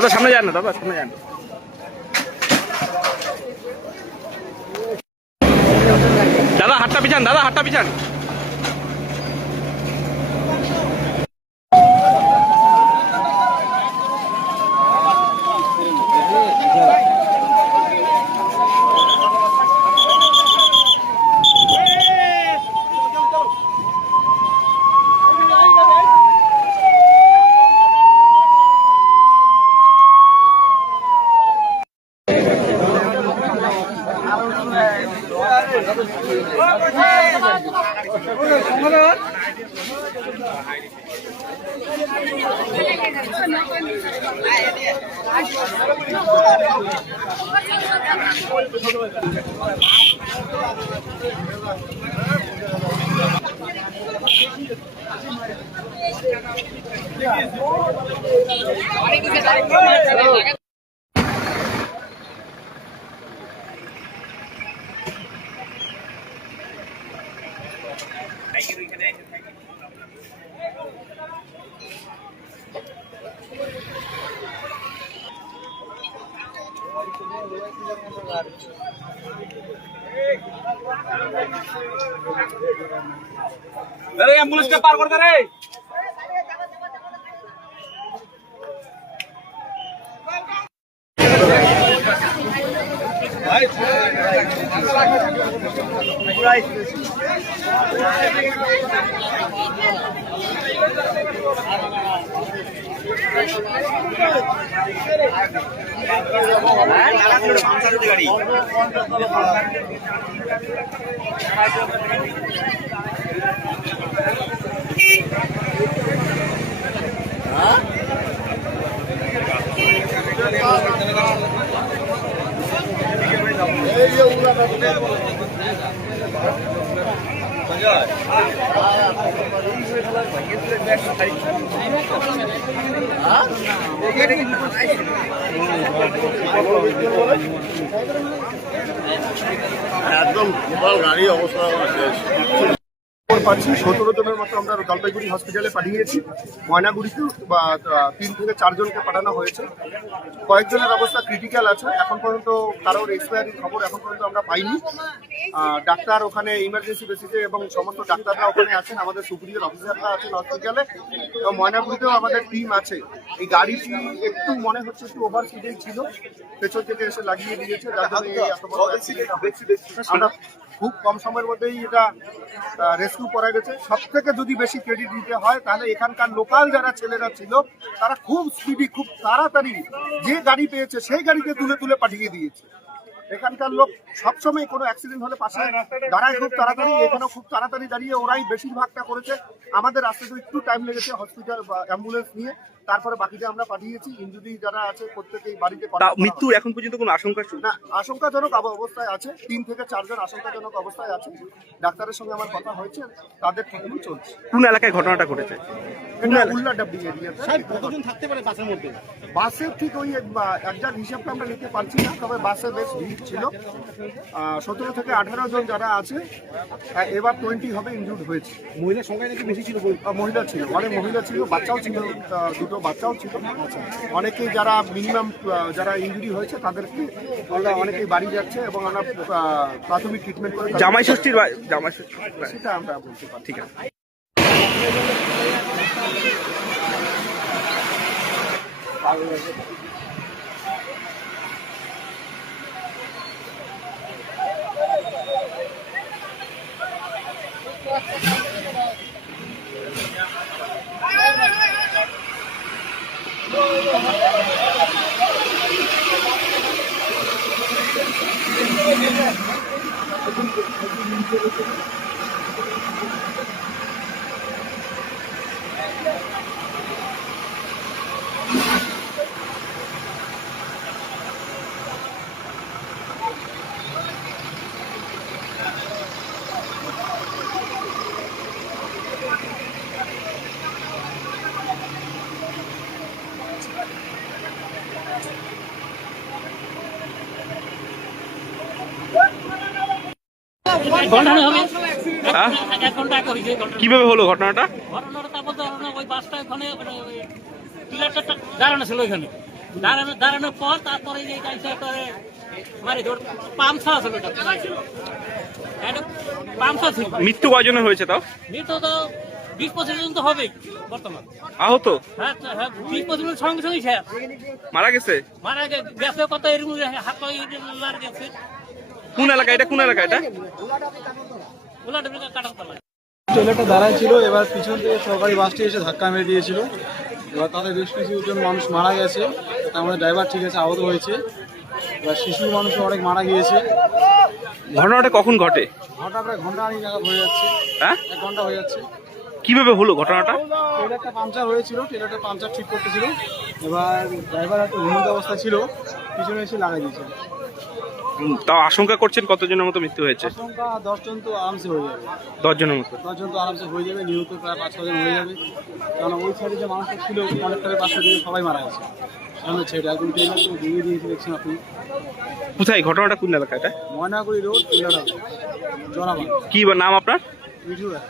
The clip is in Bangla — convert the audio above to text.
দাদা সামনে যান না, দাদা সামনে যান। দাদা হাতটা পিছান, দাদা হাতটা পিছান। अरे एम्बुलेंस के पार कर दे रे। একদম গাড়ি অবস্থা পাচ্ছি 17 জনের মতো আমরা জলপাইগুড়ি হসপিটালে পাঠিয়েছি। ময়নাগুড়িতে 3 থেকে 4 জনকে পাঠানো হয়েছে। কয়েকজনের অবস্থা ক্রিটিক্যাল আছে। এখন পর্যন্ত কারোর এক্সপায়ারির খবর এখন পর্যন্ত আমরা পাইনি। ডাক্তার ওখানে ইমার্জেন্সি বেসিসে এবং সমস্ত ডাক্তাররা ওখানে আছেন, আমাদের সুপিরিয়র অফিসাররা আছেন হসপিটালে, এবং ময়নাগুড়িতেও আমাদের টিম আছে। এই গাড়িটি একটু মনে হচ্ছে একটু ওভার স্পিডে ছিল, পেছন থেকে এসে লাগিয়ে দিয়েছে, যার জন্য এত বড় অ্যাক্সিডেন্ট হয়েছে। আমরা খুব কম সময়ের মধ্যেই এটা রেস্কিউ করা গেছে। সব থেকে যদি বেশি ক্রেডিট দিতে হয় তাহলে এখানকার লোকাল যারা ছেলেরা ছিল তারা খুব স্পিডি, খুব তাড়াতাড়ি যে গাড়ি পেয়েছে সেই গাড়িতে তুলে তুলে পাঠিয়ে দিয়েছে। এখানকার লোক সবসময় কোনো অ্যাক্সিডেন্ট হলে পাশে দাঁড়ায় খুব তাড়াতাড়ি, এখানেও খুব তাড়াতাড়ি দাঁড়িয়ে ওরাই বেশিরভাগটা করেছে। আমাদের আসতে একটু টাইম লেগেছে হসপিটাল বা অ্যাম্বুলেন্স নিয়ে, তারপরে বাকিটা আমরা পাঠিয়েছি। ইনজুরি যারা আছে প্রত্যেকেই বাড়িতে। মৃত্যু এখন পর্যন্ত কোনো আশঙ্কা না, আশঙ্কাজনক অবস্থায় আছে। 3 থেকে 4 জন আশঙ্কাজনক অবস্থায় আছে। ডাক্তারের সঙ্গে আমার কথা হয়েছে, তাদের ট্রিটমেন্ট চলছে। কোন এলাকায় ঘটনাটা ঘটেছে? উল্লাডাবড়ি এরিয়া। কতজন থাকতে পারে বাসের মধ্যে? বাসের ঠিক ওই একজাক্ট হিসাবটা আমরা নিতে পারছি না, তবে বাসে বেশ ভিড় ছিল। 17 থেকে 18 জন যারা আছে, এবার 20 হবে ইনজুর্ড হয়েছে। মহিলার সংখ্যা নাকি বেশি ছিল? মহিলা ছিল, অনেক মহিলা ছিল, বাচ্চাও ছিল, 2টো বাচ্চাও ছিল। অনেকেই যারা মিনিমাম যারা ইনজুরি হয়েছে তাদেরকে আমরা অনেকেই বাড়ি যাচ্ছে এবং আমরা প্রাথমিক ট্রিটমেন্ট করে জামাই ষষ্ঠীর সেটা আমরা বলতে পারি। ঠিক আছে। কিভাবে হলো ঘটনাটা? দাঁড়ানো ছিল ওইখানে, দাঁড়ানোর পর তারপরে যে গাড়িটা করে মারি ধর পামসা আছে এটা পামসা ছিল। মৃত্যু কয়জনের হয়েছে তাও? মৃত্যু তো 20-25 জন তো হবেই বর্তমান। আহত হ্যাঁ 20-25 জন সঙ্গে সঙ্গে শেষ মারা গেছে? মারা গেছে কত এরকম হাত পা মারা গেছে। কোন এলাকা এটা, কোন এলাকা এটা? ওলা ডেবে কাটার তলায়। ট্রেলারটা দাঁড়ায় ছিল, এবার পিছন থেকে সরকারি বাসটি এসে ধাক্কা মেরে দিয়েছিল। এবার তাদের বেশ কিছুজন মানুষ মারা গেছে, তার মধ্যে ড্রাইভার ঠিক আছে, আহত হয়েছে। এবার শিশু মানুষ অনেক মারা গিয়েছে। ঘটনাটা কখন ঘটে? ঘন্টা প্রায় ঘন্টা আনি জায়গা হয়ে যাচ্ছে, হ্যাঁ 1 ঘন্টা হয়ে যাচ্ছে। কিভাবে হলো ঘটনাটা? ট্রেলারটা পাংচার হয়েছিল, ট্রেলারটা পাংচার ঠিক করতেছিল। এবার ড্রাইভার একটু ঘুমন্ত অবস্থা ছিল, পিছনে এসে লাগাই দিয়েছে। তাও আশঙ্কা করছেন কতজনের মতো মৃত্যু হয়েছে? আশঙ্কা 10 জন তো আরামসে হয়ে যাবে, 10 জনের মতো। 10 জন তো আরামসে হয়ে যাবে, নিহত প্রায় 5-6 জন হয়ে যাবে। কারণ ওই সাইডে যে মানুষটা ছিল অনেকটাকে পাশে দিয়ে সবাই মারা গেছে। সামনে ছেড়ে একদম ট্রেলার তো ভেঙে দিয়েছে, দেখছেন আপনি। কোথায় ঘটনাটা, কোন এলাকা এটা? ময়নাগুড়ি রোড, ট্রেলার জরাবাদ, কি নাম আপনার? মিঠু রায়।